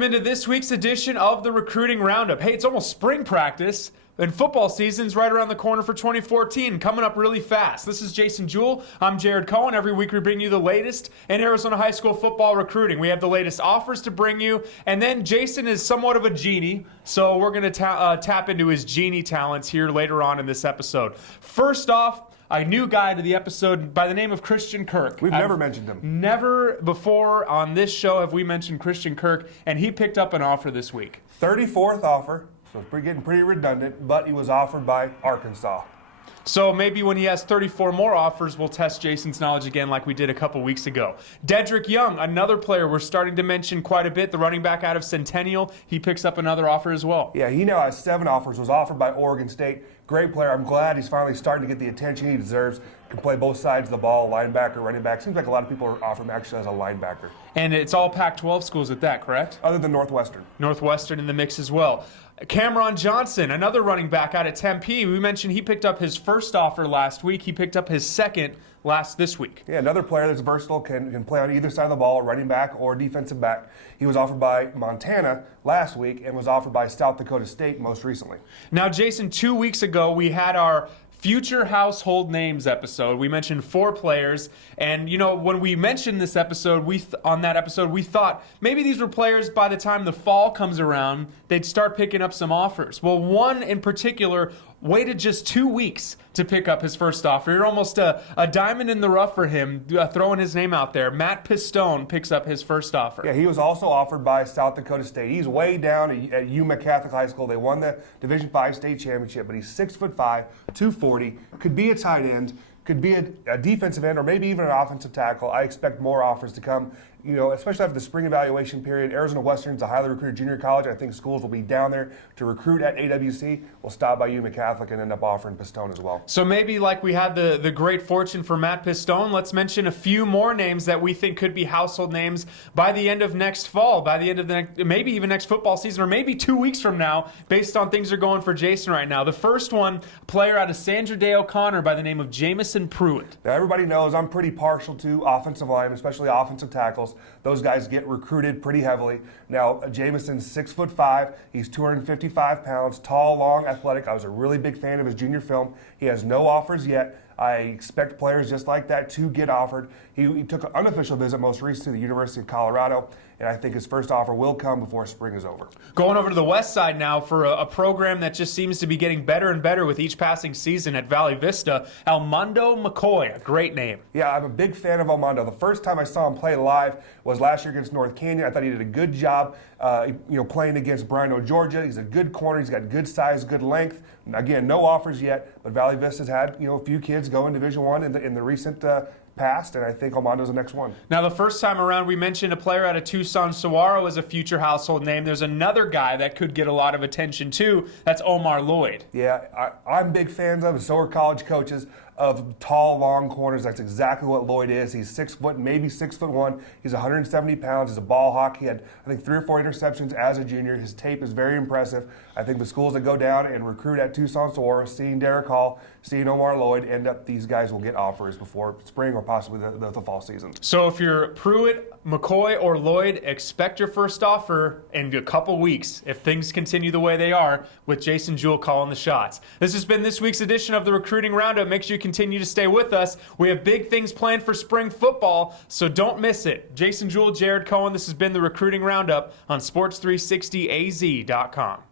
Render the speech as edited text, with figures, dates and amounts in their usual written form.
Welcome into this week's edition of the Recruiting Roundup. Hey, it's almost spring practice, and football season's right around the corner for 2014, coming up really fast. This is Jason Jewell. I'm Jared Cohen. Every week we bring you the latest in Arizona high school football recruiting. We have the latest offers to bring you, and then Jason is somewhat of a genie, so we're going to tap into his genie talents here later on in this episode. First off, a new guy to the episode by the name of Christian Kirk. We've never mentioned him. Never before on this show have we mentioned Christian Kirk, and he picked up an offer this week. 34th offer, so it's getting pretty redundant, but he was offered by Arkansas. So maybe when he has 34 more offers, we'll test Jason's knowledge again like we did a couple weeks ago. Derrick Young, another player we're starting to mention quite a bit, the running back out of Centennial, he picks up another offer as well. Yeah, he now has 7 offers, was offered by Oregon State. Great player. I'm glad he's finally starting to get the attention he deserves. Can play both sides of the ball, linebacker, running back. Seems like a lot of people are offering him actually as a linebacker. And it's all Pac-12 schools at that, correct? Other than Northwestern. Northwestern in the mix as well. Kam'ron Johnson, another running back out at Tempe. We mentioned he picked up his first offer last week. He picked up his second this week. Yeah, another player that's versatile, can play on either side of the ball, running back or defensive back. He was offered by Montana last week and was offered by South Dakota State most recently. Now, Jason, 2 weeks ago we had our Future Household Names episode. We mentioned 4 players, and you know, when we mentioned this episode, we thought maybe these were players by the time the fall comes around, they'd start picking up some offers. Well, one in particular waited just 2 weeks to pick up his first offer. You're almost a diamond in the rough for him, throwing his name out there. Matt Pistone picks up his first offer. Yeah, he was also offered by South Dakota State. He's way down at Yuma Catholic High School. They won the Division V state championship, but he's 6'5", 240, could be a tight end, could be a defensive end, or maybe even an offensive tackle. I expect more offers to come. You know, especially after the spring evaluation period. Arizona Western's a highly recruited junior college. I think schools will be down there to recruit at AWC. We'll stop by Yuma Catholic and end up offering Pistone as well. So maybe like we had the great fortune for Matt Pistone, let's mention a few more names that we think could be household names by the end of next fall, by the end of the next, maybe even next football season, or maybe 2 weeks from now, based on things are going for Jason right now. The first one, a player out of Sandra Day O'Connor by the name of Jameson Pruitt. Now everybody knows I'm pretty partial to offensive line, especially offensive tackles. Those guys get recruited pretty heavily. Now, Jameson's 6'5", he's 255 pounds, tall, long, athletic. I was a really big fan of his junior film. He has no offers yet. I expect players just like that to get offered. He took an unofficial visit most recently to the University of Colorado, and I think his first offer will come before spring is over. Going over to the west side now for a program that just seems to be getting better and better with each passing season at Valley Vista, Mundo Mikkola, a great name. Yeah, I'm a big fan of Mundo. The first time I saw him play live was last year against North Canyon. I thought he did a good job playing against Brino, Georgia. He's a good corner. He's got good size, good length. Again, no offers yet, but Valley Vista's had a few kids go in Division I in the recent past, and I think Armando's the next one. Now, the first time around, we mentioned a player out of Tucson, Saguaro as a future household name. There's another guy that could get a lot of attention, too. That's Omar Lloyd. Yeah, I'm big fans of, and so are college coaches, of tall, long corners. That's exactly what Lloyd is. He's 6 foot, maybe 6'1". He's 170 pounds. He's a ball hawk. He had, I think, 3 or 4 interceptions as a junior. His tape is very impressive. I think the schools that go down and recruit at Tucson, Saguaro, seeing Derrick Hall, seeing Omar Lloyd, these guys will get offers before spring or possibly the fall season. So if you're Pruitt, McCoy, or Lloyd, expect your first offer in a couple weeks if things continue the way they are with Jason Jewell calling the shots. This has been this week's edition of the Recruiting Roundup. Make sure you continue to stay with us. We have big things planned for spring football, so don't miss it. Jason Jewell, Jared Cohen, this has been the Recruiting Roundup on Sports360AZ.com.